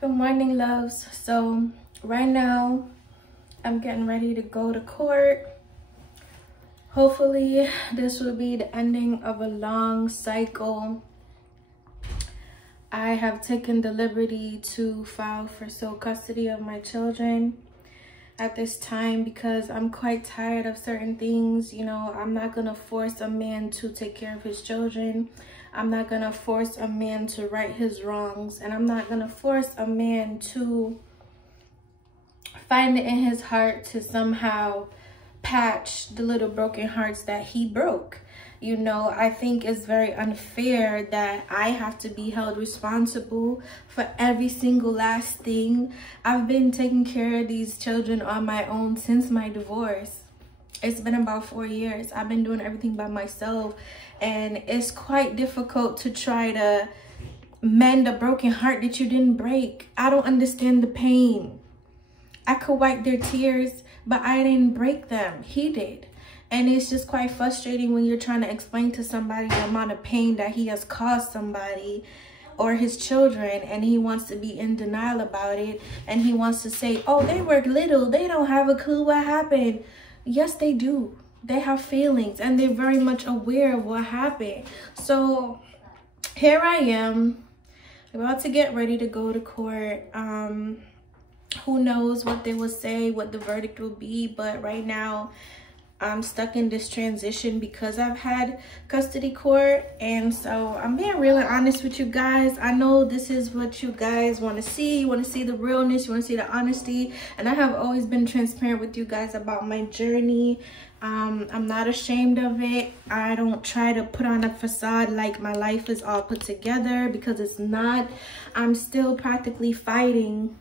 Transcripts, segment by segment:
Good morning, loves. So right now I'm getting ready to go to court. Hopefully this will be the ending of a long cycle. I have taken the liberty to file for sole custody of my children at this time because I'm quite tired of certain things. You know, I'm not gonna force a man to take care of his children. I'm not gonna force a man to right his wrongs, and I'm not gonna force a man to find it in his heart to somehow patch the little broken hearts that he broke. You know, I think it's very unfair that I have to be held responsible for every single last thing. I've been taking care of these children on my own since my divorce. It's been about 4 years. I've been doing everything by myself, and it's quite difficult to try to mend a broken heart that you didn't break. I don't understand the pain. I could wipe their tears, but I didn't break them. He did. And it's just quite frustrating when you're trying to explain to somebody the amount of pain that he has caused somebody or his children, and he wants to be in denial about it, and he wants to say, oh, they were little, they don't have a clue what happened. Yes, they do. They have feelings, and they're very much aware of what happened. So here I am, about to get ready to go to court. Who knows what they will say, what the verdict will be, but right now I'm stuck in this transition because I've had custody court. And so I'm being real and honest with you guys. I know this is what you guys want to see. You want to see the realness, you want to see the honesty, and I have always been transparent with you guys about my journey. I'm not ashamed of it. I don't try to put on a facade like my life is all put together, because it's not. I'm still practically fighting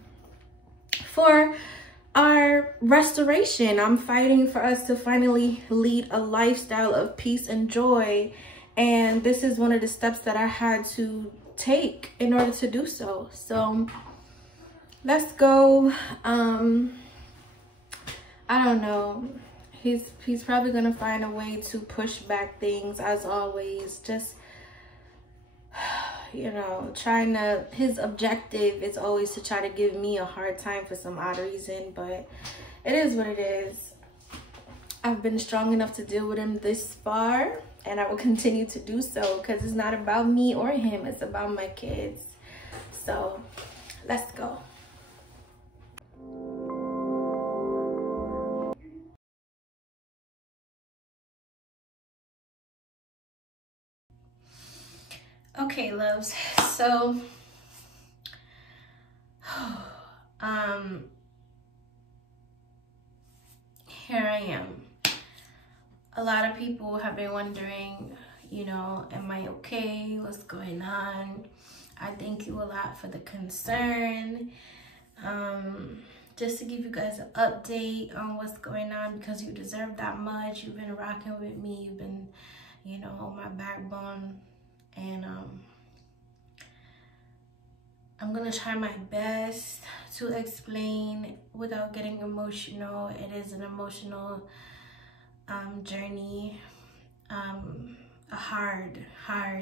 for our restoration. I'm fighting for us to finally lead a lifestyle of peace and joy, and this is one of the steps that I had to take in order to do so. So let's go. I don't know, he's probably gonna find a way to push back things as always. Just, you know, his objective is always to try to give me a hard time for some odd reason, but it is what it is. I've been strong enough to deal with him this far, and I will continue to do so, because it's not about me or him, it's about my kids. So let's go. Okay, loves, so here I am. A lot of people have been wondering, you know, am I okay? What's going on? I thank you a lot for the concern. Just to give you guys an update on what's going on, because you deserve that much. You've been rocking with me. You've been, you know, my backbone. And I'm gonna try my best to explain without getting emotional. It is an emotional journey, a hard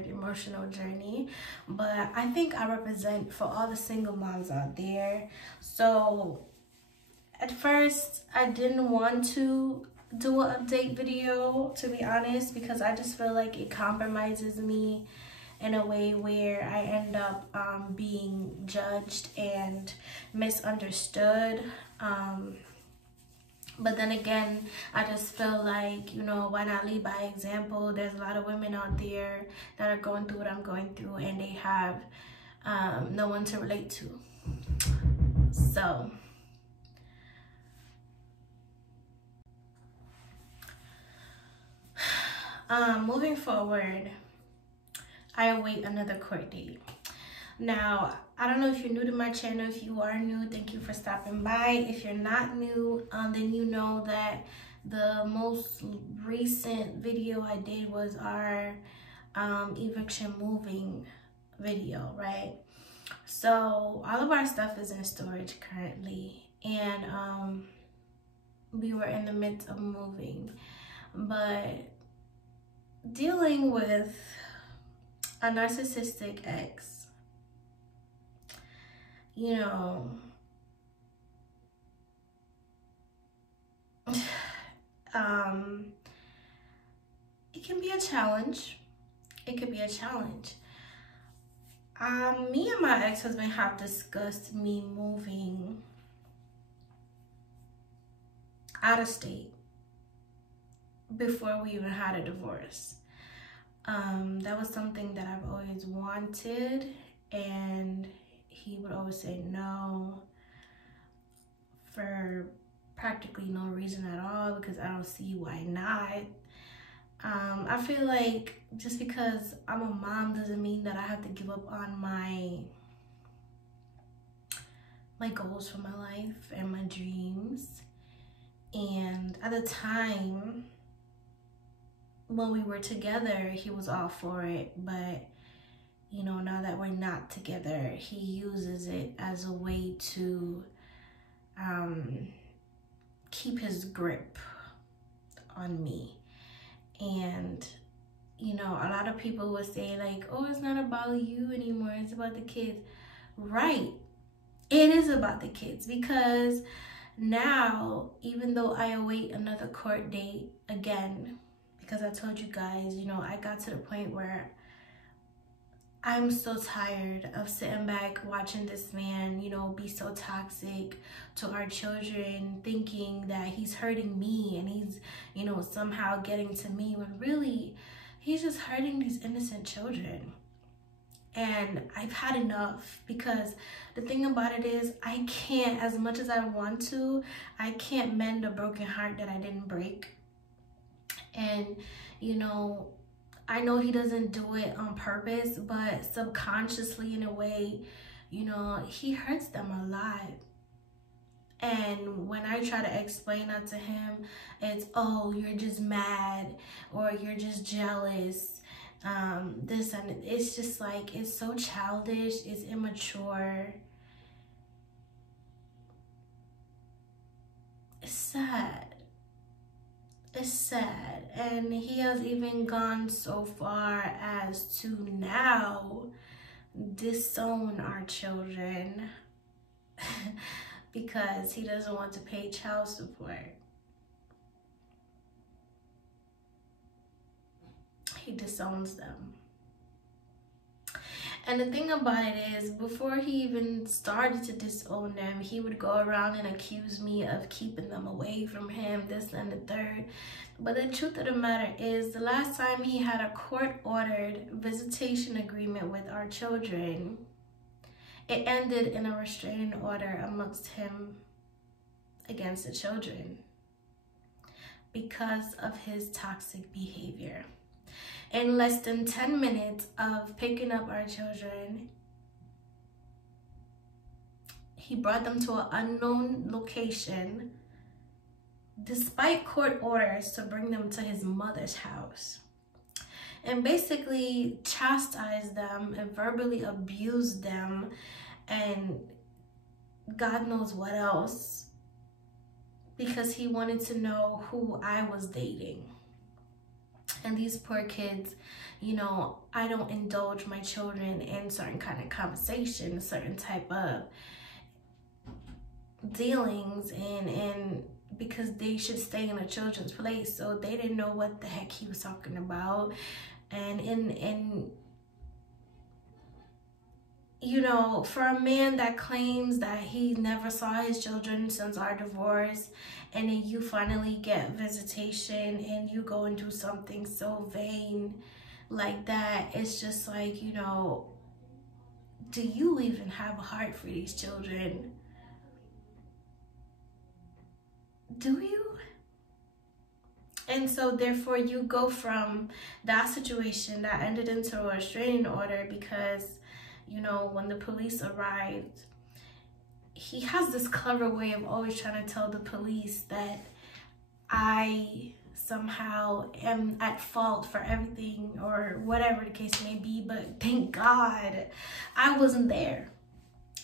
emotional journey, but I think I represent for all the single moms out there. So at first I didn't want to do an update video, to be honest, because I just feel like it compromises me in a way where I end up being judged and misunderstood. But then again, I just feel like, you know, why not lead by example? There's a lot of women out there that are going through what I'm going through, and they have no one to relate to. So moving forward, I await another court date. Now, I don't know if you're new to my channel. If you are new, thank you for stopping by. If you're not new, then you know that the most recent video I did was our eviction moving video, right? So all of our stuff is in storage currently, and we were in the midst of moving, but dealing with a narcissistic ex, you know, it can be a challenge. It could be a challenge. Me and my ex-husband have discussed me moving out of state before we even had a divorce. That was something that I've always wanted, and he would always say no for practically no reason at all, because I don't see why not. I feel like just because I'm a mom doesn't mean that I have to give up on my goals for my life and my dreams. And at the time when we were together, he was all for it, but you know, now that we're not together, he uses it as a way to keep his grip on me. And you know, a lot of people would say like, oh, it's not about you anymore, it's about the kids. Right, it is about the kids, because now, even though I await another court date again, because I told you guys, you know, I got to the point where I'm so tired of sitting back watching this man, you know, be so toxic to our children, thinking that he's hurting me and he's, you know, somehow getting to me, when really he's just hurting these innocent children. And I've had enough, because the thing about it is, I can't, as much as I want to, I can't mend a broken heart that I didn't break. And, you know, I know he doesn't do it on purpose, but subconsciously, in a way, you know, he hurts them a lot. And when I try to explain that to him, it's, oh, you're just mad, or you're just jealous, this and it's just like, it's so childish, it's immature, it's sad. It's sad. And he has even gone so far as to now disown our children because he doesn't want to pay child support. He disowns them. And the thing about it is, before he even started to disown them, he would go around and accuse me of keeping them away from him, this and the third. But the truth of the matter is, the last time he had a court-ordered visitation agreement with our children, it ended in a restraining order amongst him against the children because of his toxic behavior. In less than 10 minutes of picking up our children, he brought them to an unknown location despite court orders to bring them to his mother's house, and basically chastised them and verbally abused them and God knows what else, because he wanted to know who I was dating. And these poor kids, you know, I don't indulge my children in certain kind of conversation, certain type of dealings, and because they should stay in a children's place. So they didn't know what the heck he was talking about. And you know, for a man that claims that he never saw his children since our divorce, and then you finally get visitation and you go and do something so vain like that, it's just like, you know, do you even have a heart for these children? Do you? And so therefore you go from that situation that ended into a restraining order because, you know, when the police arrived, he has this clever way of always trying to tell the police that I somehow am at fault for everything or whatever the case may be. But thank God I wasn't there.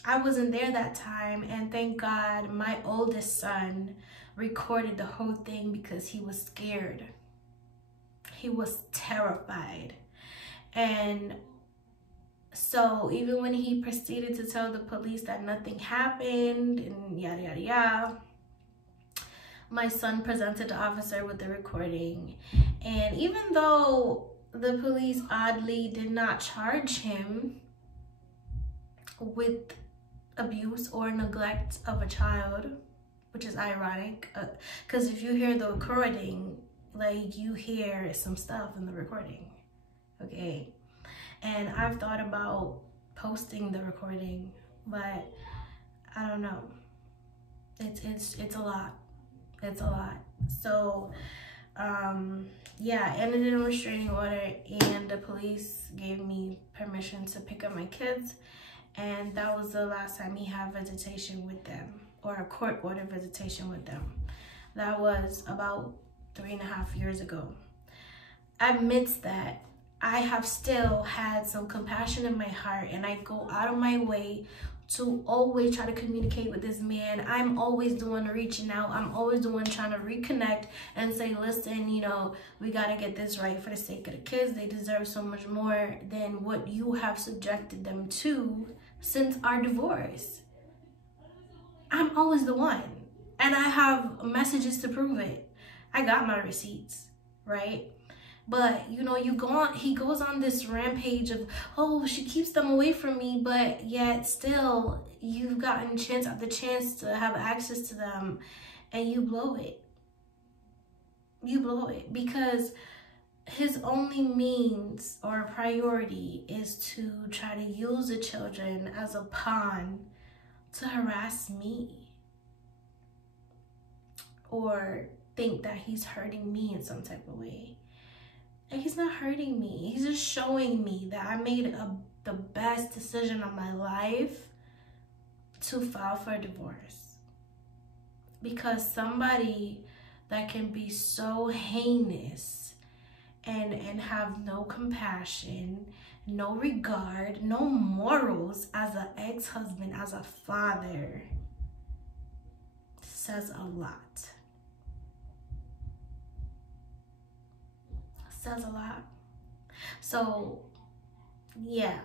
I wasn't there that time. And thank God my oldest son recorded the whole thing because he was scared. He was terrified. And So even when he proceeded to tell the police that nothing happened and yada, yada, yada, my son presented the officer with the recording. And even though the police oddly did not charge him with abuse or neglect of a child, which is ironic, because if you hear the recording, like, you hear some stuff in the recording, okay? And I've thought about posting the recording, but I don't know. It's a lot. It's a lot. So, yeah, ended in a restraining order, and the police gave me permission to pick up my kids, and that was the last time he had visitation with them, or a court order visitation with them. That was about 3.5 years ago. Amidst that, I have still had some compassion in my heart, and I go out of my way to always try to communicate with this man. I'm always the one reaching out. I'm always the one trying to reconnect and say, listen, you know, we got to get this right for the sake of the kids. They deserve so much more than what you have subjected them to since our divorce. I'm always the one. And I have messages to prove it. I got my receipts, right? But, you know, he goes on this rampage of, oh, she keeps them away from me, but yet still you've gotten chance after chance to have access to them, and you blow it. You blow it because his only means or priority is to try to use the children as a pawn to harass me or think that he's hurting me in some type of way. And he's not hurting me. He's just showing me that I made the best decision of my life to file for a divorce. Because somebody that can be so heinous and have no compassion, no regard, no morals as an ex-husband, as a father, says a lot. Says a lot. So yeah,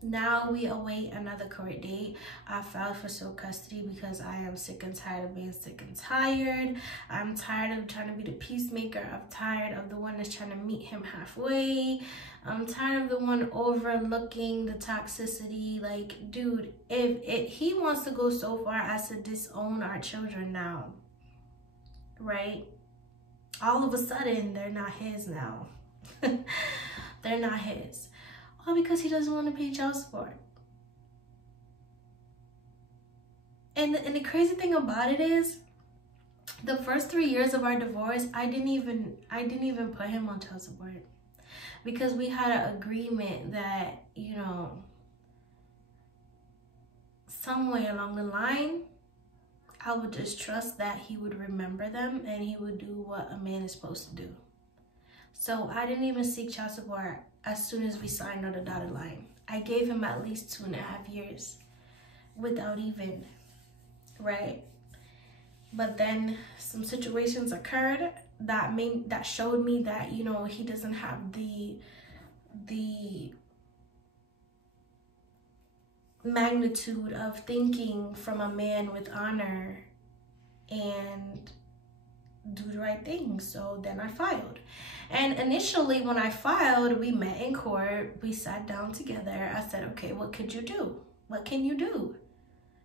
now we await another court date. I filed for sole custody because I am sick and tired of being sick and tired. I'm tired of trying to be the peacemaker. I'm tired of the one that's trying to meet him halfway. I'm tired of the one overlooking the toxicity. Like, dude, if he wants to go so far as to disown our children now, right? All of a sudden, they're not his now. They're not his. All because he doesn't want to pay child support. And the crazy thing about it is, the first 3 years of our divorce, I didn't even put him on child support. Because we had an agreement that, you know, somewhere along the line, I would just trust that he would remember them and he would do what a man is supposed to do. So I didn't even seek child support as soon as we signed on the dotted line. I gave him at least 2.5 years without even, right? But then some situations occurred that showed me that, you know, he doesn't have the magnitude of thinking from a man with honor and do the right thing. So then I filed. And initially when I filed, we met in court. We sat down together. I said, okay, what could you do? What can you do?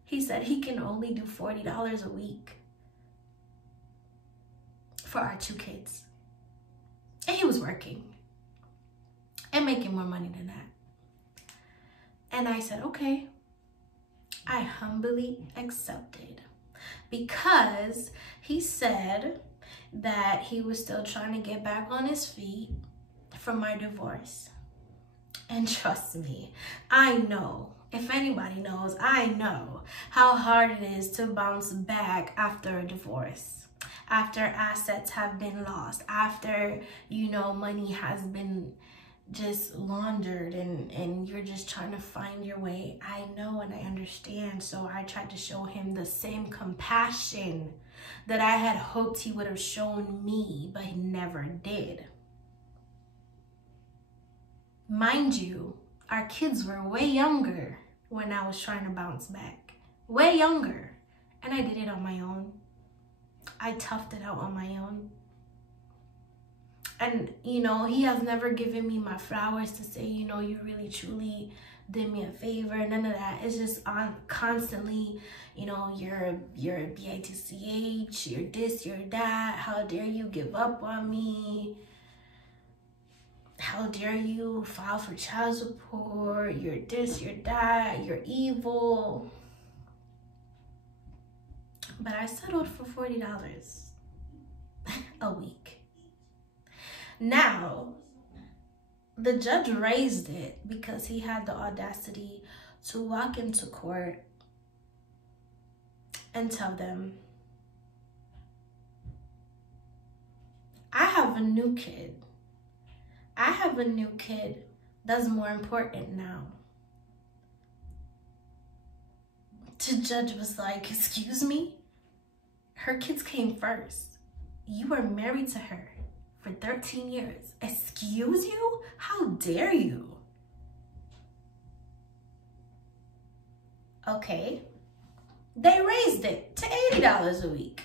He said he can only do $40 a week for our 2 kids. And he was working and making more money than that. And I said, okay. I humbly accepted, because he said that he was still trying to get back on his feet from my divorce. And trust me, I know, if anybody knows, I know how hard it is to bounce back after a divorce, after assets have been lost, after, you know, money has been just laundered and you're just trying to find your way. I know and I understand. So I tried to show him the same compassion that I had hoped he would have shown me, but he never did. Mind you, Our kids were way younger when I was trying to bounce back. Way younger. And I did it on my own. I toughed it out on my own. And, you know, he has never given me my flowers to say, you know, you really truly did me a favor. None of that. It's just on constantly, you know, you're a bitch, you're this, you're that. How dare you give up on me? How dare you file for child support? You're this, you're that, you're evil. But I settled for $40 a week. Now, the judge raised it because he had the audacity to walk into court and tell them, I have a new kid. I have a new kid that's more important now. The judge was like, excuse me? Her kids came first. You were married to her for 13 years. Excuse you? How dare you? Okay. They raised it to $80 a week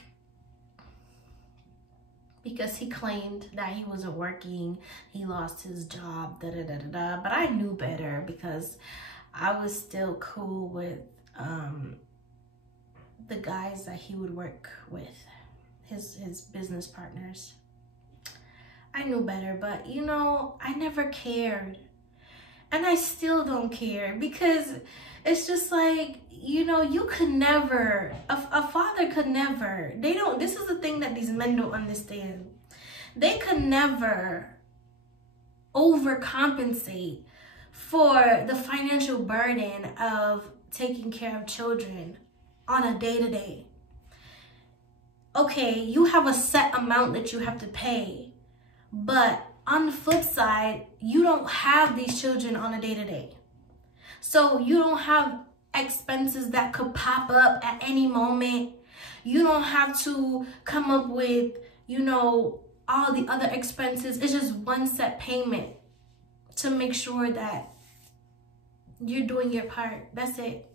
because he claimed that he wasn't working. He lost his job, But I knew better because I was still cool with the guys that he would work with, his business partners. I knew better, but you know, I never cared. And I still don't care because it's just like, you know, you could never, a father could never, this is the thing that these men don't understand. They could never overcompensate for the financial burden of taking care of children on a day-to-day. Okay, you have a set amount that you have to pay. But on the flip side, you don't have these children on a day-to-day. So you don't have expenses that could pop up at any moment. You don't have to come up with, you know, all the other expenses. It's just one set payment to make sure that you're doing your part. That's it.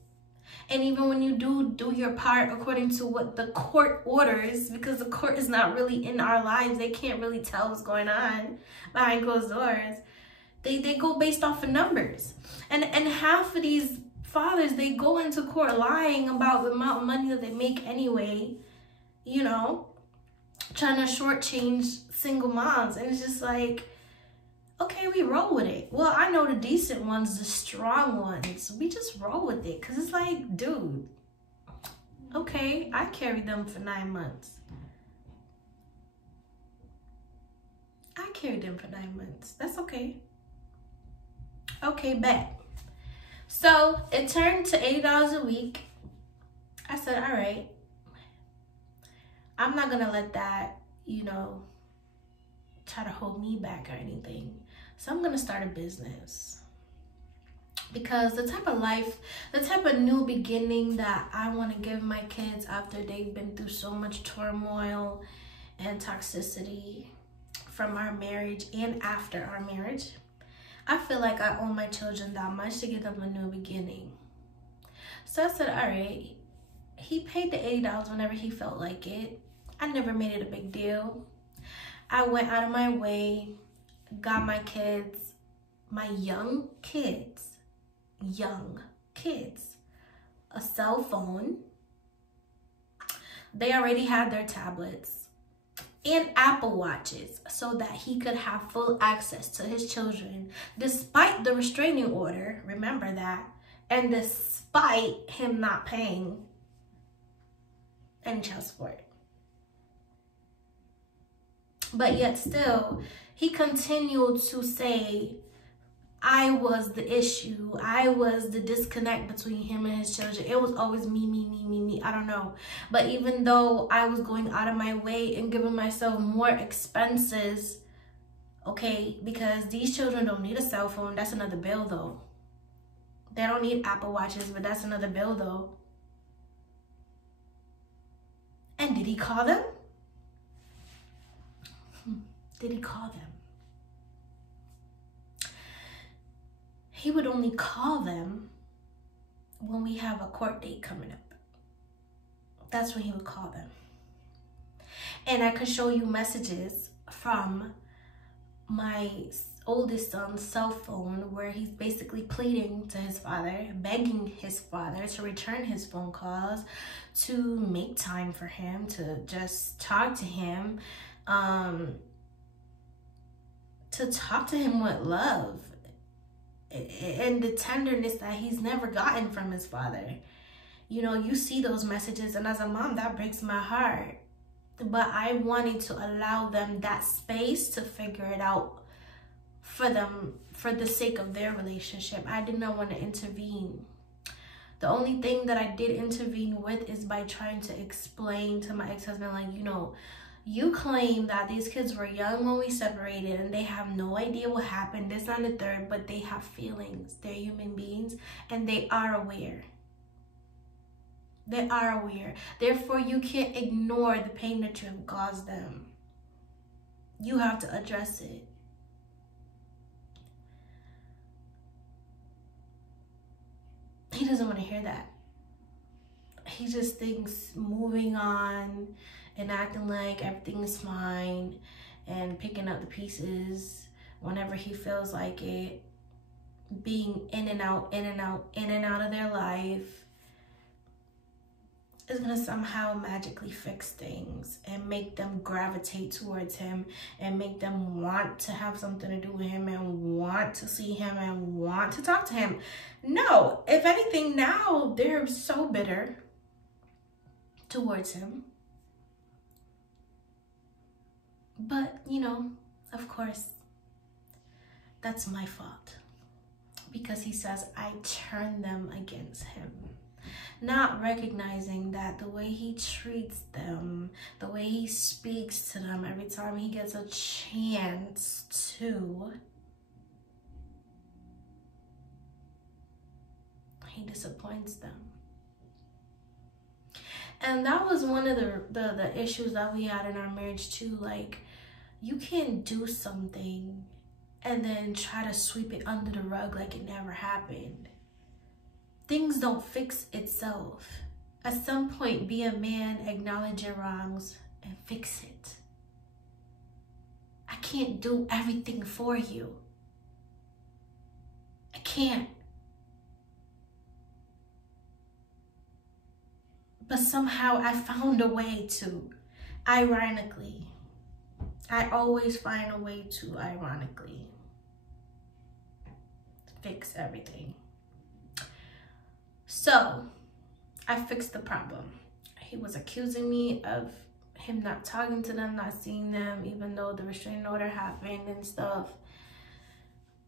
And even when you do your part according to what the court orders, because the court is not really in our lives, they can't really tell what's going on behind closed doors. They go based off of numbers. And half of these fathers, they go into court lying about the amount of money that they make anyway, you know, trying to shortchange single moms. And it's just like, okay, we roll with it. Well, I know the decent ones, the strong ones. We just roll with it. Because it's like, dude, okay, I carried them for 9 months. I carried them for 9 months. That's okay. Okay, bet. So it turned to $80 a week. I said, all right. I'm not going to let that, you know, try to hold me back or anything. So I'm gonna start a business because the type of new beginning that I want to give my kids after they've been through so much turmoil and toxicity from our marriage and after our marriage, I feel like I owe my children that much to give them a new beginning. So I said, all right, he paid the $80 whenever he felt like it. I never made it a big deal. I went out of my way, got my kids, my young kids, a cell phone. They already had their tablets and Apple Watches so that he could have full access to his children, despite the restraining order, remember that, and despite him not paying any child support. But yet still, he continued to say, I was the issue. I was the disconnect between him and his children. It was always me. I don't know. But even though I was going out of my way and giving myself more expenses, okay, because these children don't need a cell phone. That's another bill, though. They don't need Apple Watches, but that's another bill, though. And did he call them? Did he call them? he would only call them when we have a court date coming up. That's when he would call them. And I could show you messages from my oldest son's cell phone where he's basically pleading to his father, begging his father to return his phone calls, to make time for him, to just talk to him, to talk to him with love and the tenderness that he's never gotten from his father. You know, you see those messages, and as a mom, that breaks my heart. But I wanted to allow them that space to figure it out for them, for the sake of their relationship. I did not want to intervene. The only thing that I did intervene with is by trying to explain to my ex-husband, like, you know, you claim that these kids were young when we separated and they have no idea what happened, this and the third, but they have feelings. They're human beings and they are aware. They are aware. Therefore, you can't ignore the pain that you have caused them. You have to address it. He doesn't want to hear that. He just thinks moving on and acting like everything is fine and picking up the pieces whenever he feels like it, being in and out, in and out, in and out of their life, is gonna somehow magically fix things and make them gravitate towards him and make them want to have something to do with him and want to see him and want to talk to him. No, if anything, now they're so bitter towards him. But, you know, of course, that's my fault, because he says I turn them against him. Not recognizing that the way he treats them, the way he speaks to them every time he gets a chance to, he disappoints them. And that was one of the issues that we had in our marriage too. Like, you can't do something and then try to sweep it under the rug like it never happened. Things don't fix itself. At some point, be a man, acknowledge your wrongs, and fix it. I can't do everything for you. I can't. But somehow I found a way to, ironically. I always find a way to, ironically, fix everything. So, I fixed the problem. He was accusing me of him not talking to them, not seeing them, even though the restraining order happened and stuff.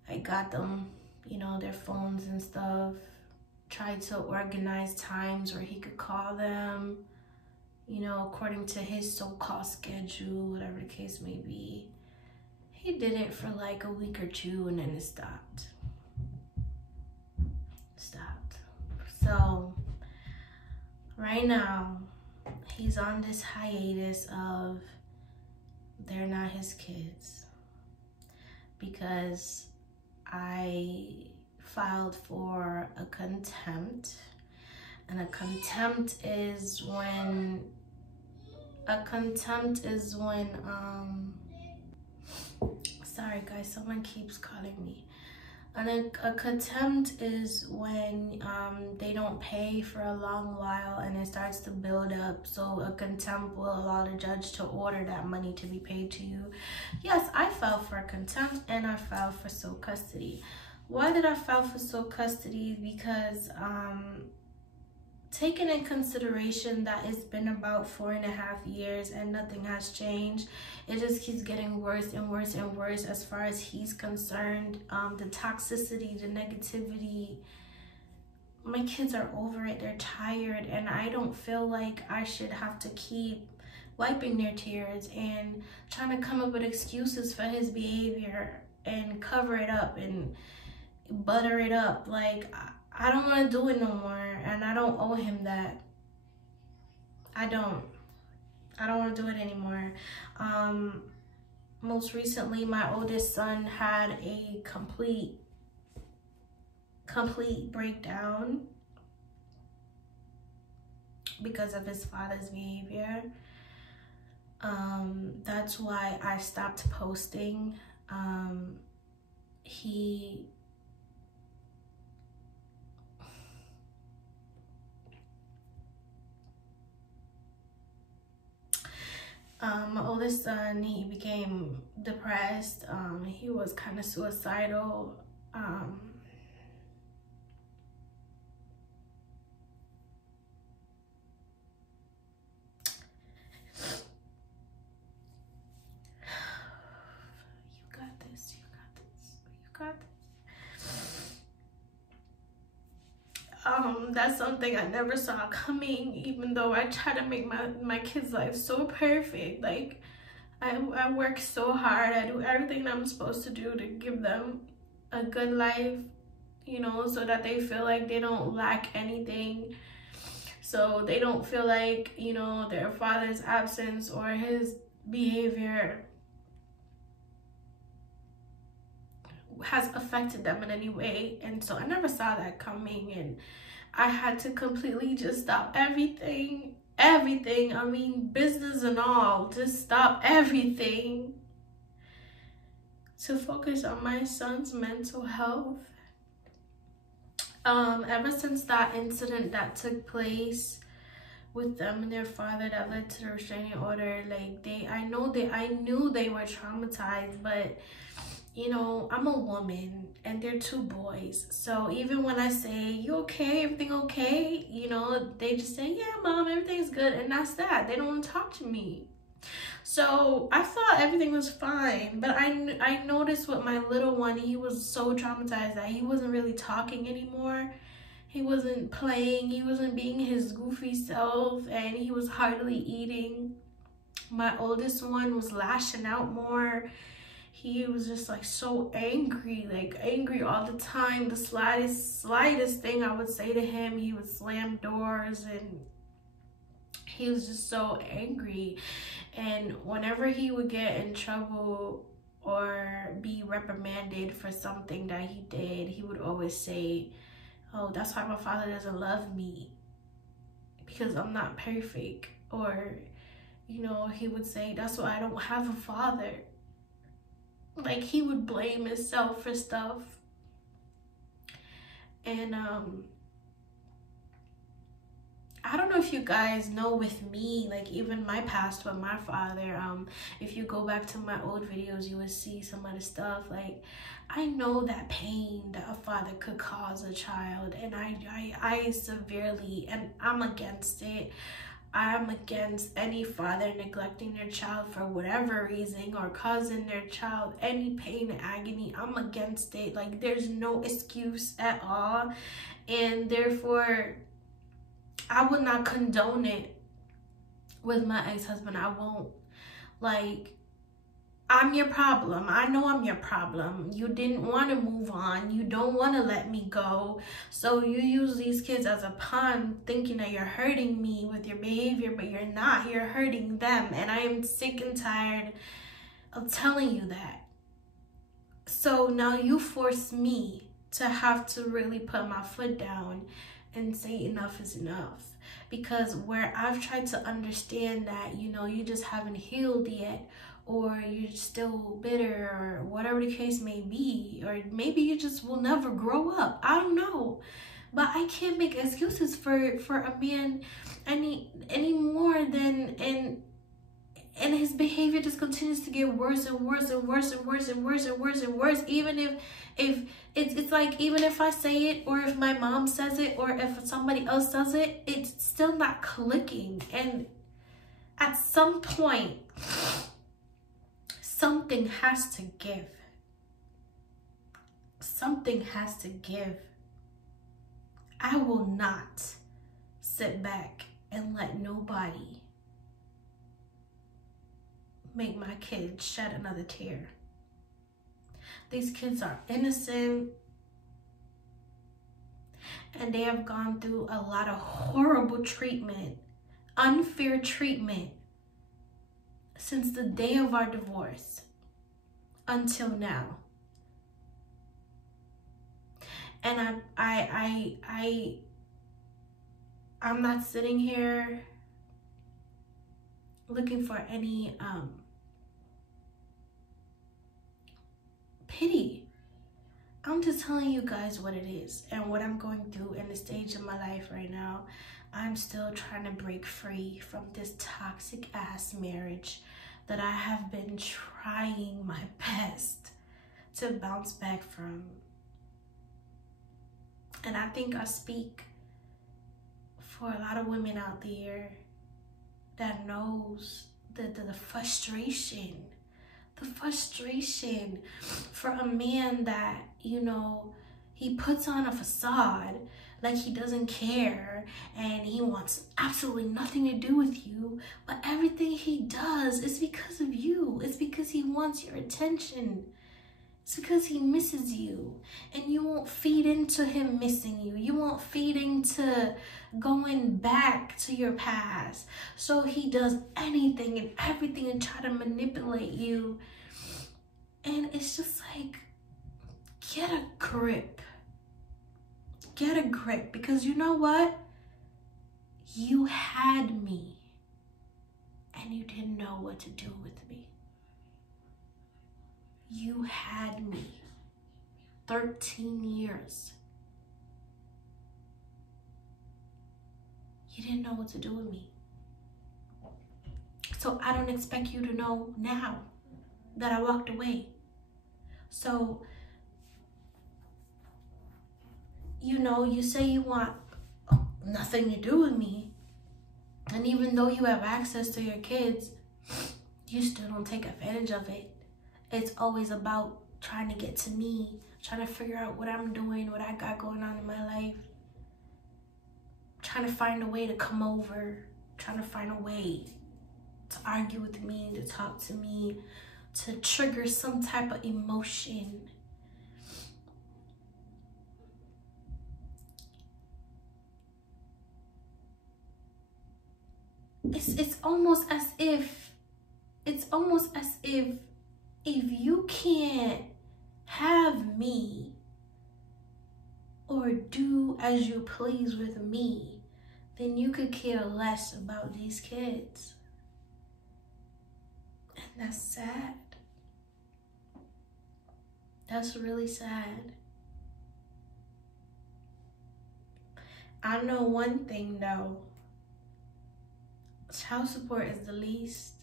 I got them, you know, their phones and stuff. Tried to organize times where he could call them, you know, according to his so-called schedule, whatever the case may be. He did it for like a week or two and then it stopped. So, right now, he's on this hiatus of they're not his kids because I filed for a contempt. And a contempt is when, sorry guys, someone keeps calling me. And a contempt is when they don't pay for a long while and it starts to build up. So a contempt will allow the judge to order that money to be paid to you. Yes, I filed for contempt and I filed for sole custody. Why did I file for sole custody? Because taking in consideration that it's been about 4.5 years and nothing has changed, it just keeps getting worse and worse and worse as far as he's concerned. The toxicity, the negativity, my kids are over it, they're tired, and I don't feel like I should have to keep wiping their tears and trying to come up with excuses for his behavior and cover it up and butter it up. Like, I don't want to do it no more, and I don't owe him that. I don't want to do it anymore. Most recently, my oldest son had a complete complete breakdown because of his father's behavior. That's why I stopped posting. My oldest son, he became depressed. He was kind of suicidal. That's something I never saw coming, even though I try to make my kids' life so perfect. Like, I work so hard. I do everything I'm supposed to do to give them a good life, you know, so that they feel like they don't lack anything. So they don't feel like, you know, their father's absence or his behavior has affected them in any way. And so I never saw that coming, and I had to completely just stop everything, I mean, business and all, just stop everything to focus on my son's mental health. Ever since that incident that took place with them and their father that led to the restraining order, like, I knew they were traumatized, but you know, I'm a woman and they're two boys. So even when I say, you okay, everything okay, you know, they just say, yeah, mom, everything's good. And that's that. They don't want to talk to me. So I thought everything was fine. But I noticed with my little one, he was so traumatized that he wasn't really talking anymore. He wasn't playing. He wasn't being his goofy self. And he was hardly eating. My oldest one was lashing out more. He was just like so angry, like angry all the time. The slightest thing I would say to him, he would slam doors, and he was just so angry. And whenever he would get in trouble or be reprimanded for something that he did, he would always say, oh, that's why my father doesn't love me, because I'm not perfect. Or, you know, he would say, that's why I don't have a father. Like, he would blame himself for stuff. And I don't know if you guys know, with me, like, even my past with my father, if you go back to my old videos, you would see some of the stuff. Like, I know that pain that a father could cause a child, and I severely, and I'm against it. I'm against any father neglecting their child for whatever reason, or causing their child any pain and agony. I'm against it. Like, there's no excuse at all. And therefore, I would not condone it with my ex-husband. I won't. Like, I'm your problem. I know I'm your problem. You didn't want to move on. You don't want to let me go. So you use these kids as a pawn, thinking that you're hurting me with your behavior, but you're not. You're hurting them. And I am sick and tired of telling you that. So now you force me to have to really put my foot down and say enough is enough. Because where I've tried to understand that, you know, you just haven't healed yet, or you're still bitter, or whatever the case may be, or maybe you just will never grow up. I don't know. But I can't make excuses for a man any more than, and his behavior just continues to get worse and worse and worse and worse and worse and worse and worse. Even if it's like, even if I say it, or if my mom says it, or if somebody else does it, it's still not clicking. And at some point, something has to give. Something has to give. I will not sit back and let nobody make my kids shed another tear. These kids are innocent, and they have gone through a lot of horrible treatment, unfair treatment, since the day of our divorce until now. And I'm not sitting here looking for any pity. I'm just telling you guys what it is and what I'm going through in the stage of my life right now. I'm still trying to break free from this toxic ass marriage that I have been trying my best to bounce back from. And I think I speak for a lot of women out there that knows the frustration for a man that, you know, he puts on a facade like he doesn't care and he wants absolutely nothing to do with you, but everything he does is because of you. It's because he wants your attention. It's because he misses you, and you won't feed into him missing you. You won't feed into going back to your past. So he does anything and everything and try to manipulate you. And it's just like, get a grip. Get a grip, because you know what? You had me and you didn't know what to do with me. You had me 13 years. You didn't know what to do with me. So I don't expect you to know now that I walked away. So, you know, you say you want nothing to do with me. And even though you have access to your kids, you still don't take advantage of it. It's always about trying to get to me, trying to figure out what I'm doing, what I got going on in my life. Trying to find a way to come over, trying to find a way to argue with me, to talk to me, to trigger some type of emotion. It's almost as if if you can't have me or do as you please with me, then you could care less about these kids. And that's sad. That's really sad. I know one thing though. Child support is the least.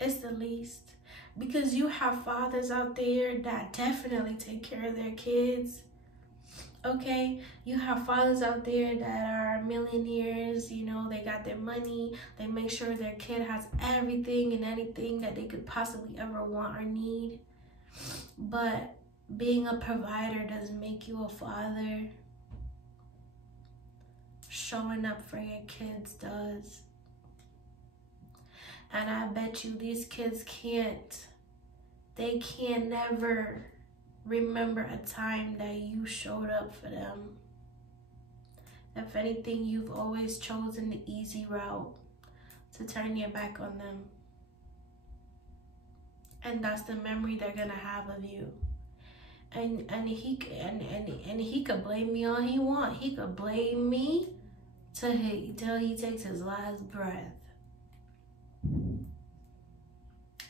It's the least. Because you have fathers out there that definitely take care of their kids. Okay? You have fathers out there that are millionaires, you know, they got their money. They make sure their kid has everything and anything that they could possibly ever want or need. But being a provider doesn't make you a father. Showing up for your kids does. And I bet you these kids they can't never remember a time that you showed up for them. If anything, you've always chosen the easy route to turn your back on them. And that's the memory they're gonna have of you. And he could blame me all he want. He could blame me till he takes his last breath.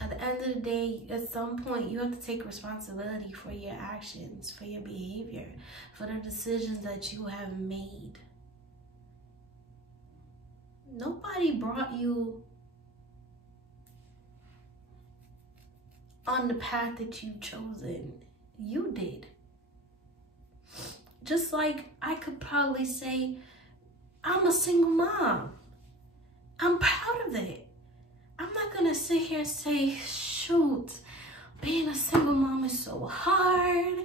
At the end of the day, at some point, you have to take responsibility for your actions, for your behavior, for the decisions that you have made. Nobody brought you on the path that you've chosen. You did. Just like I could probably say, I'm a single mom. I'm proud of it. I'm not gonna sit here and say, shoot, being a single mom is so hard,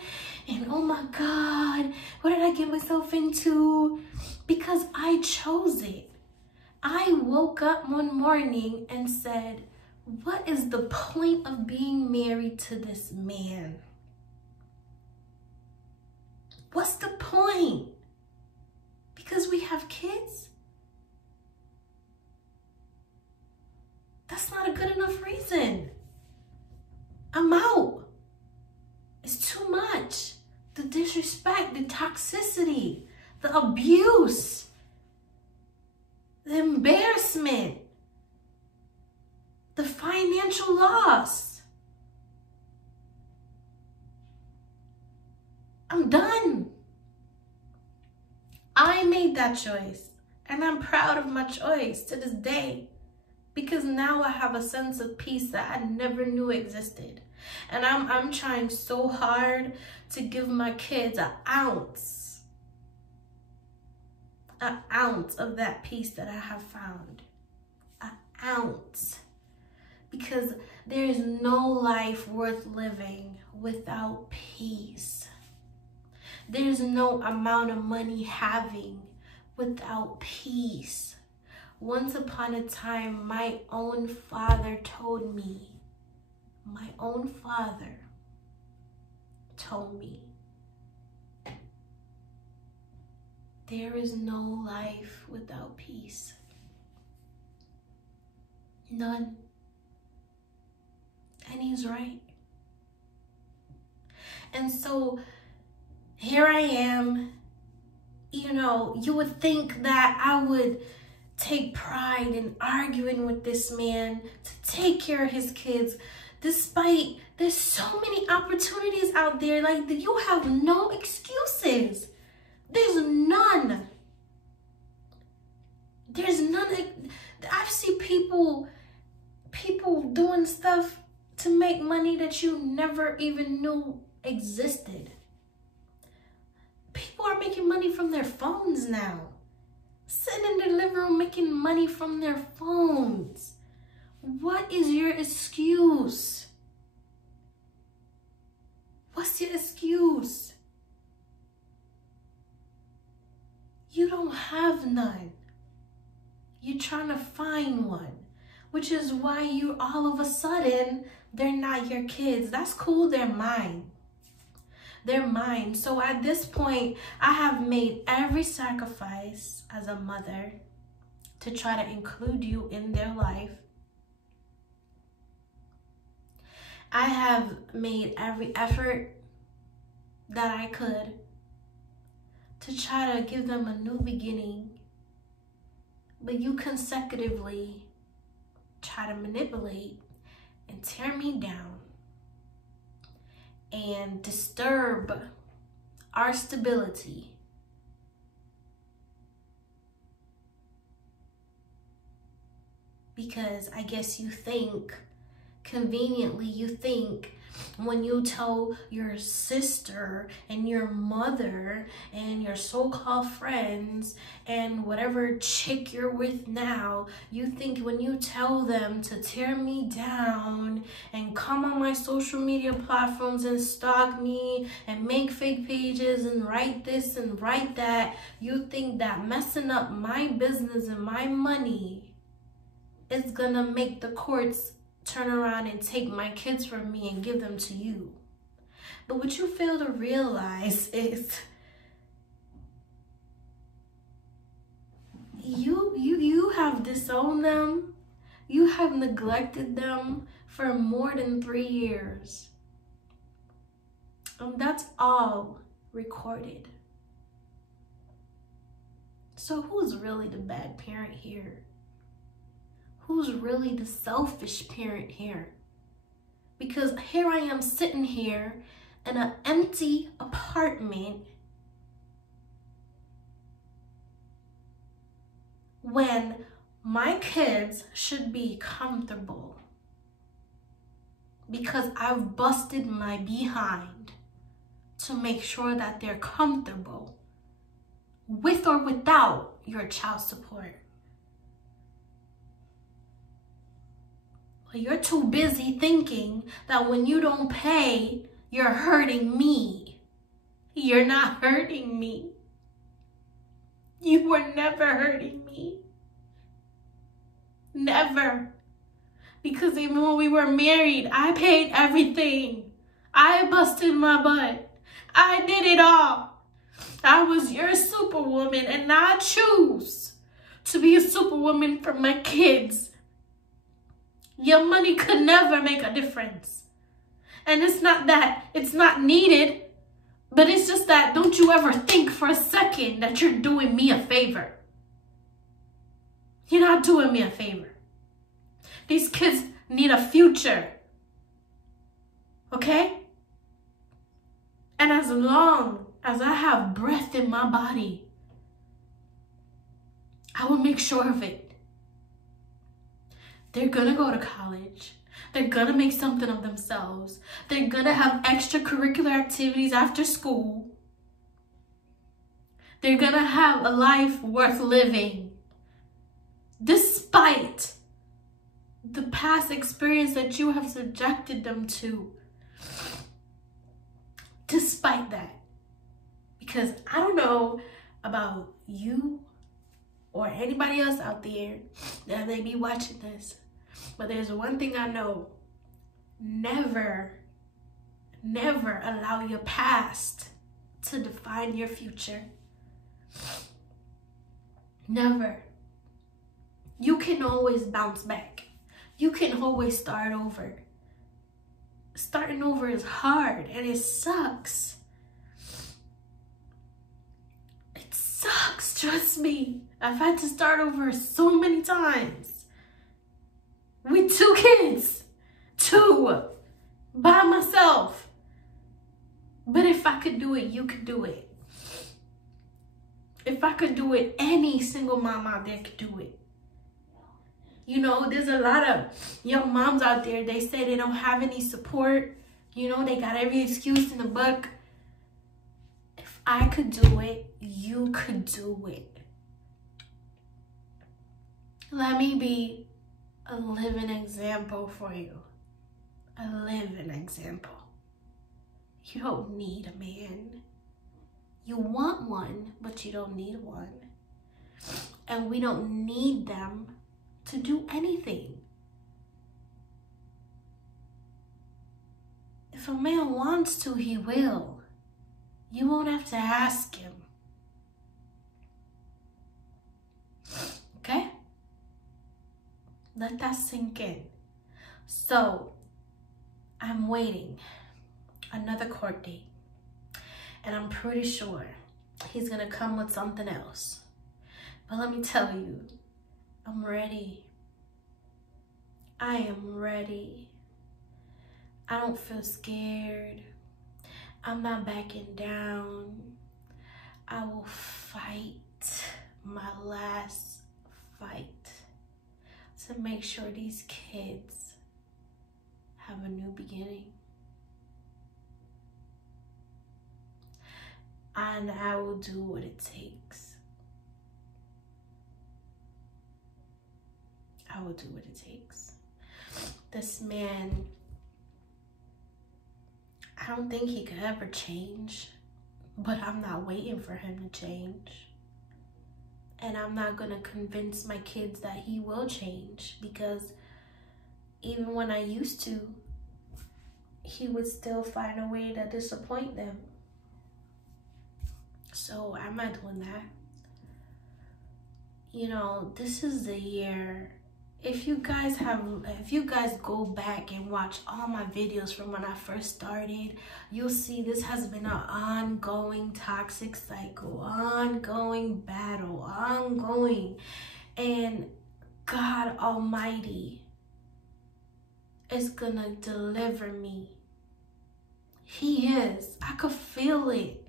and oh my God, what did I get myself into? Because I chose it. I woke up one morning and said, what is the point of being married to this man? What's the point? Because we have kids? That's not a good enough reason. I'm out. It's too much. The disrespect, the abuse, the embarrassment, the financial loss. I'm done. I made that choice, and I'm proud of my choice to this day, because now I have a sense of peace that I never knew existed. And I'm trying so hard to give my kids an ounce of that peace that I have found. An ounce. Because there is no life worth living without peace. There's no amount of money having without peace. Once upon a time, my own father told me, there is no life without peace. None. And he's right. And so here I am. You know, you would think that I would take pride in arguing with this man to take care of his kids, despite there's so many opportunities out there. Like, you have no excuses. There's none. There's none. I've seen people doing stuff to make money that you never even knew existed. People are making money from their phones now. Sitting in their living room making money from their phones. What is your excuse? What's your excuse? You don't have none. You're trying to find one, which is why you all of a sudden, they're not your kids. That's cool, they're mine. They're mine. So at this point, I have made every sacrifice as a mother to try to include you in their life. I have made every effort that I could to try to give them a new beginning. But you consecutively try to manipulate and tear me down and disturb our stability. Because I guess you think, conveniently, you think when you tell your sister and your mother and your so-called friends and whatever chick you're with now, you think when you tell them to tear me down and come on my social media platforms and stalk me and make fake pages and write this and write that, you think that messing up my business and my money is gonna make the courts turn around and take my kids from me and give them to you. But what you fail to realize is you have disowned them. You have neglected them for more than 3 years. And that's all recorded. So who's really the bad parent here? Who's really the selfish parent here? Because here I am sitting here in an empty apartment when my kids should be comfortable, because I've busted my behind to make sure that they're comfortable with or without your child support. You're too busy thinking that when you don't pay, you're hurting me. You're not hurting me. You were never hurting me. Never. Because even when we were married, I paid everything. I busted my butt. I did it all. I was your superwoman, and I choose to be a superwoman for my kids. Your money could never make a difference. And it's not that it's not needed, But it's just that, don't you ever think for a second that you're doing me a favor. You're not doing me a favor. These kids need a future. Okay? And as long as I have breath in my body, I will make sure of it. They're gonna go to college. They're gonna make something of themselves. They're gonna have extracurricular activities after school. They're gonna have a life worth living. Despite the past experience that you have subjected them to. Despite that. Because I don't know about you or anybody else out there that may be watching this. But there's one thing I know. Never allow your past to define your future. Never. You can always bounce back. You can always start over. Starting over is hard and it sucks. It sucks, trust me. I've had to start over so many times. With 2 kids. 2. By myself. But if I could do it, you could do it. If I could do it, any single mom out there could do it. You know, there's a lot of young moms out there, they say they don't have any support. You know, they got every excuse in the book. If I could do it, you could do it. Let me be a living example for you. A living example. You don't need a man. You want one, but you don't need one. And we don't need them to do anything. If a man wants to, he will. You won't have to ask him. Okay? Let that sink in. So, I'm waiting another court date. And I'm pretty sure he's gonna come with something else. But let me tell you, I'm ready. I am ready. I don't feel scared. I'm not backing down. I will fight my last fight to make sure these kids have a new beginning. And I will do what it takes. I will do what it takes. This man, I don't think he could ever change, but I'm not waiting for him to change. And I'm not gonna convince my kids that he will change, because even when I used to, he would still find a way to disappoint them. So I'm not doing that. You know, this is the year. If you guys go back and watch all my videos from when I first started, you'll see this has been an ongoing toxic cycle, ongoing battle, ongoing. And God Almighty is gonna deliver me. He is. I could feel it.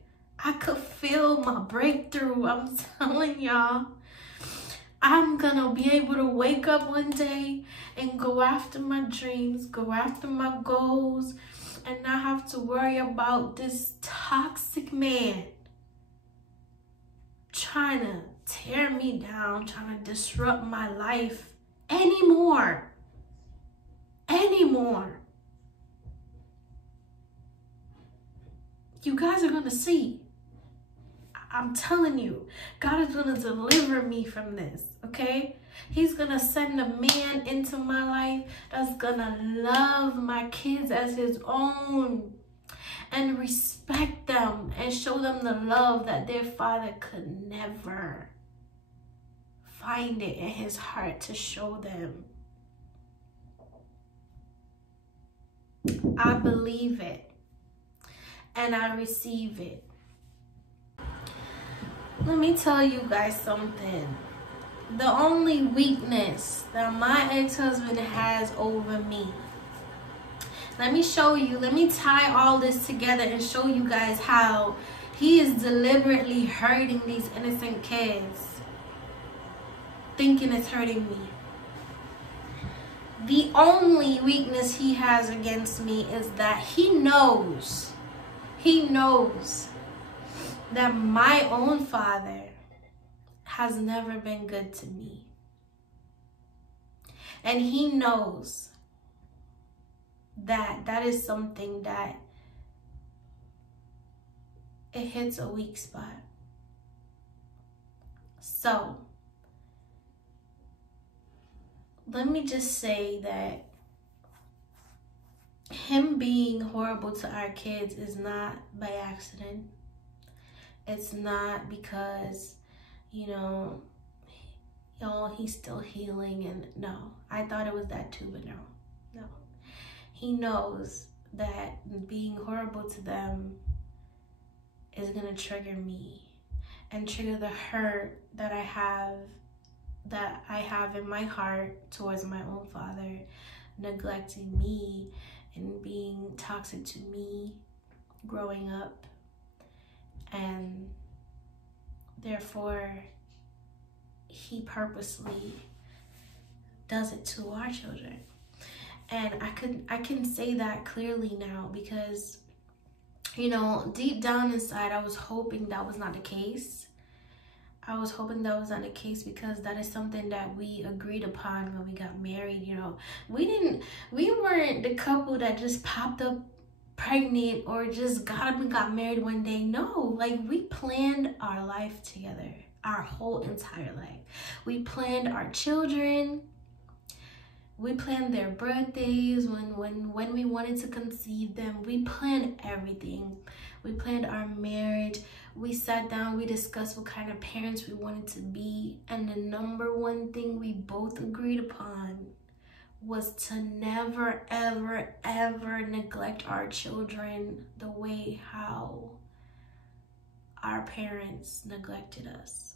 I could feel my breakthrough. I'm telling y'all. I'm gonna be able to wake up one day and go after my dreams, go after my goals, and not have to worry about this toxic man trying to tear me down, trying to disrupt my life anymore. You guys are gonna see. I'm telling you, God is going to deliver me from this, okay? He's going to send a man into my life that's going to love my kids as his own and respect them and show them the love that their father could never find it in his heart to show them. I believe it. and I receive it. Let me tell you guys something. The only weakness that my ex-husband has over me, let me show you, let me tie all this together and show you guys how he is deliberately hurting these innocent kids, thinking it's hurting me. The only weakness he has against me is that he knows that my own father has never been good to me. And he knows that that is something that it hits a weak spot. So, let me just say that him being horrible to our kids is not by accident. It's not because, you know, he's still healing, and no. I thought it was that too, but no. He knows that being horrible to them is gonna trigger me and trigger the hurt that I have in my heart towards my own father, neglecting me and being toxic to me growing up. And therefore, he purposely does it to our children. And I can say that clearly now because, you know, deep down inside, I was hoping that was not the case. I was hoping that was not the case because that is something that we agreed upon when we got married. You know, we weren't the couple that just popped up pregnant or just got up and got married one day. No, like, we planned our life together, our whole entire life. We planned our children. We planned their birthdays, when we wanted to conceive them. We planned everything. We planned our marriage. We sat down, we discussed what kind of parents we wanted to be. And the number one thing we both agreed upon was to never, ever, ever neglect our children the way how our parents neglected us.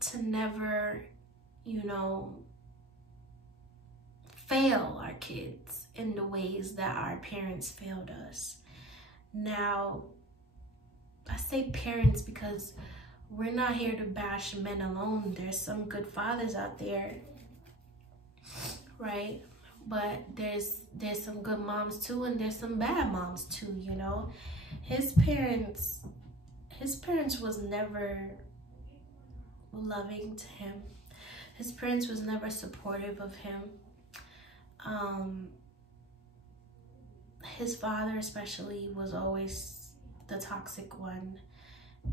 To never, you know, fail our kids in the ways that our parents failed us. Now, I say parents because we're not here to bash men alone. There's some good fathers out there, right? But there's some good moms too, and there's some bad moms too, you know? His parents was never loving to him. His parents was never supportive of him. His father especially was always the toxic one,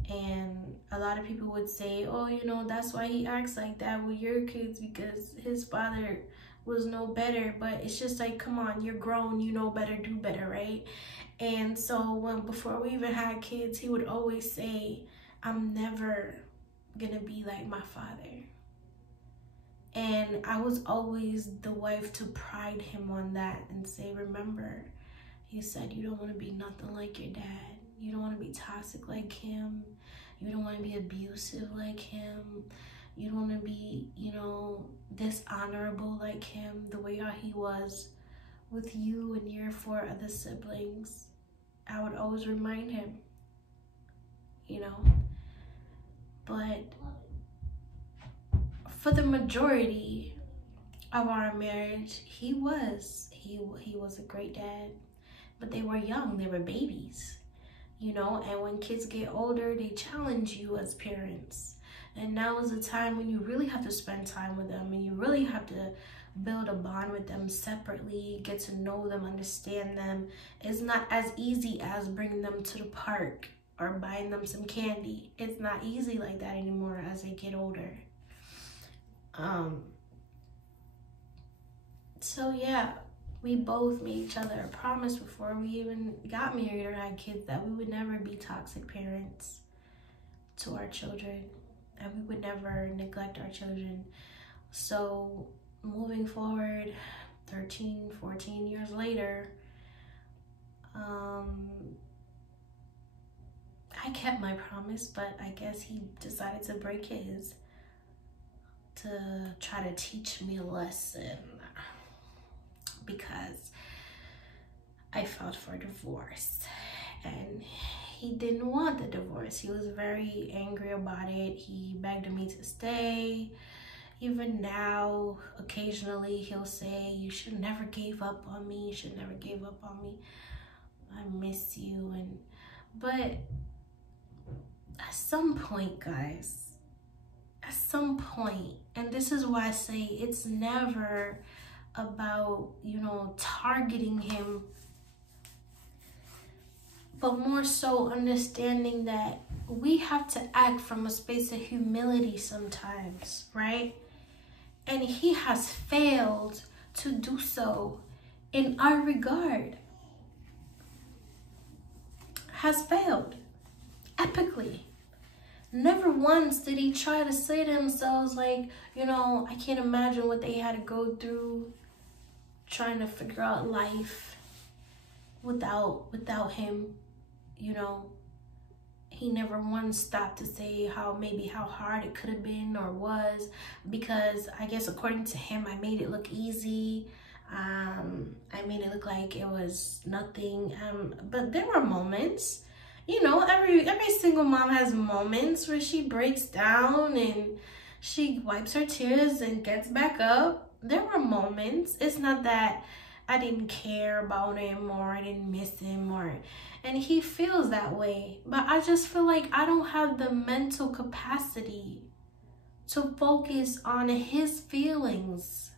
and a lot of people would say, oh, you know, that's why he acts like that with your kids, because his father was no better. But it's just like, come on, you're grown, you know better, do better, right? And so before we even had kids, he would always say, I'm never gonna be like my father. And I was always the wife to pride him on that and say, remember, he said you don't want to be nothing like your dad. You don't want to be toxic like him. You don't want to be abusive like him. You don't want to be, you know, dishonorable like him, the way how he was with you and your 4 other siblings. I would always remind him, you know. But for the majority of our marriage, he was a great dad. But they were young, they were babies, you know. And when kids get older, they challenge you as parents. And now is the time when you really have to spend time with them, and you really have to build a bond with them separately, get to know them, understand them. It's not as easy as bringing them to the park or buying them some candy. It's not easy like that anymore as they get older. So yeah, we both made each other a promise before we even got married or had kids that we would never be toxic parents to our children, and we would never neglect our children. So moving forward, 13, 14 years later, I kept my promise, but I guess he decided to break his to try to teach me a lesson, because I filed for divorce and he didn't want the divorce. He was very angry about it. He begged me to stay. Even now, occasionally he'll say, you should never give up on me. You should never give up on me. I miss you. But at some point, guys, at some point, and this is why I say it's never about, you know, targeting him, but more so understanding that we have to act from a space of humility sometimes, right? And he has failed to do so in our regard. Has failed epically. Never once did he try to say to himself, like, you know, I can't imagine what they had to go through trying to figure out life without him. You know, he never once stopped to say how hard it could have been or was, because I guess according to him, I made it look easy. I made it look like it was nothing. But there were moments, you know, every single mom has moments where she breaks down and she wipes her tears and gets back up. There were moments. It's not that I didn't care about him or I didn't miss him, and he feels that way. But I just feel like I don't have the mental capacity to focus on his feelings.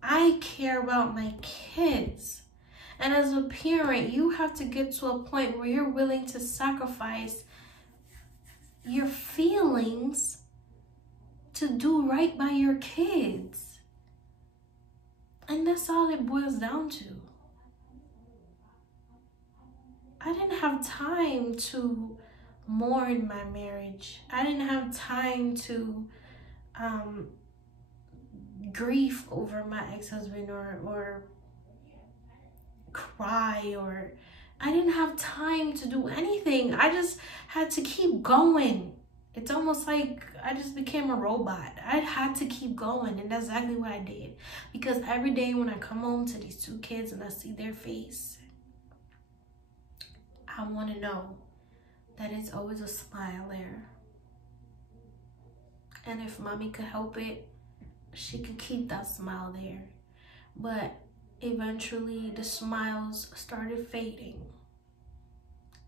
I care about my kids. And as a parent, you have to get to a point where you're willing to sacrifice your feelings to do right by your kids. And that's all it boils down to. I didn't have time to mourn my marriage. I didn't have time to grieve over my ex-husband or cry, or I didn't have time to do anything. I just had to keep going. It's almost like I just became a robot. I had to keep going, and that's exactly what I did. Because every day when I come home to these two kids and I see their face, I want to know that it's always a smile there. And if mommy could help it, she could keep that smile there. But eventually the smiles started fading.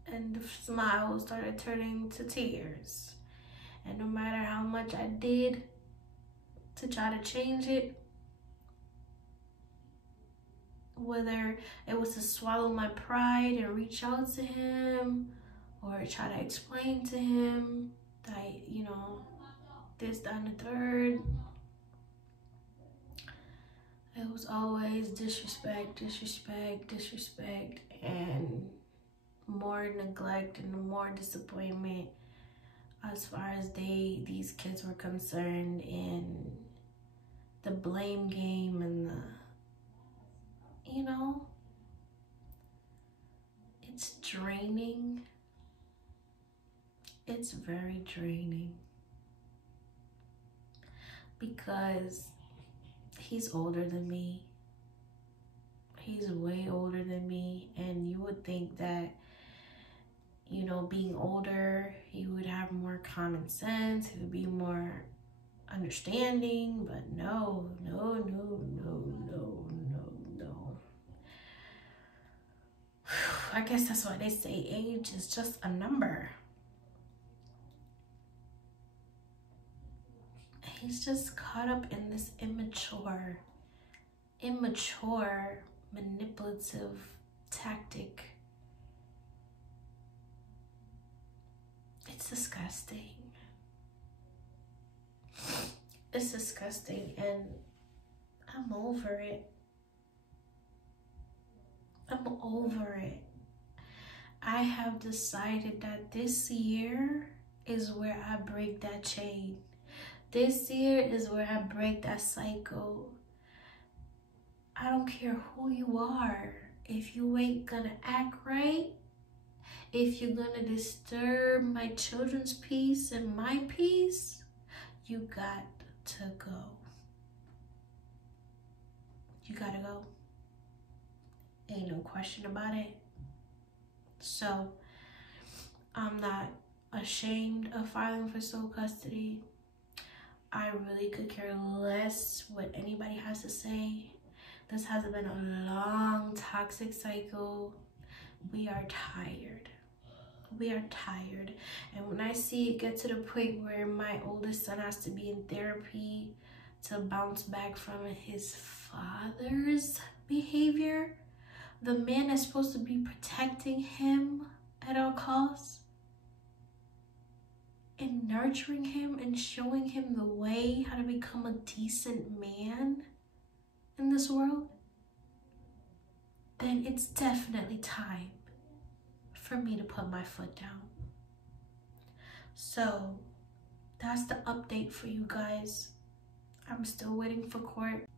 And the smiles started turning to tears. And no matter how much I did to try to change it, whether it was to swallow my pride and reach out to him, or try to explain to him that, you know, this, that, and the third, it was always disrespect, and more neglect and more disappointment as far as these kids were concerned, and the blame game and the, you know, it's draining. It's very draining because he's older than me. He's way older than me, and you would think that, you know, being older, he would have more common sense, he would be more understanding, but no. I guess that's why they say age is just a number. He's just caught up in this immature, manipulative tactic. It's disgusting. It's disgusting, and I'm over it. I'm over it. I have decided that this year is where I break that chain. This year is where I break that cycle. I don't care who you are. if you ain't gonna act right, if you're gonna disturb my children's peace and my peace, you got to go. You gotta go. Ain't no question about it. So, I'm not ashamed of filing for sole custody. I really could care less what anybody has to say. This has been a long toxic cycle. We are tired. We are tired. And when I see it get to the point where my oldest son has to be in therapy to bounce back from his father's behavior, the man is supposed to be protecting him at all costs and nurturing him and showing him the way how to become a decent man in this world, then it's definitely time for me to put my foot down. So that's the update for you guys. I'm still waiting for court.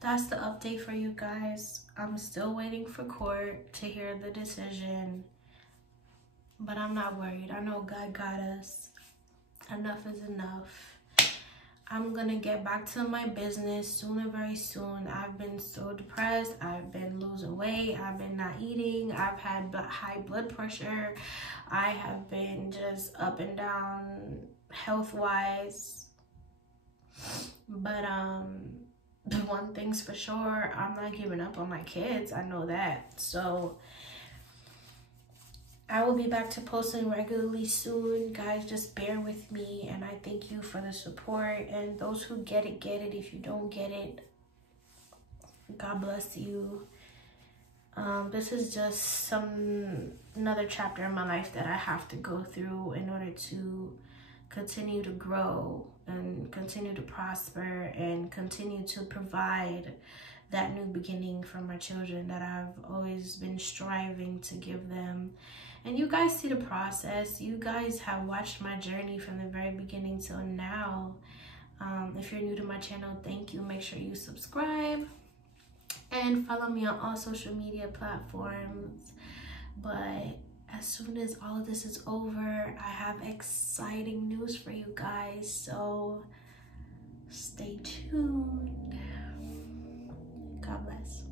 That's the update for you guys. I'm still waiting for court to hear the decision. But I'm not worried. I know God got us. Enough is enough. I'm gonna get back to my business soon and very soon. I've been so depressed. I've been losing weight. I've been not eating. I've had high blood pressure. I have been just up and down health-wise. But one thing's for sure, I'm not giving up on my kids. I know that. So I will be back to posting regularly soon. Guys, just bear with me, and I thank you for the support. And those who get it, get it. If you don't get it, God bless you. This is just another chapter in my life that I have to go through in order to continue to grow and continue to prosper and continue to provide that new beginning for my children that I've always been striving to give them. And you guys see the process. You guys have watched my journey from the very beginning till now. If you're new to my channel, thank you. Make sure you subscribe and follow me on all social media platforms. But as soon as all of this is over, I have exciting news for you guys. So stay tuned. God bless.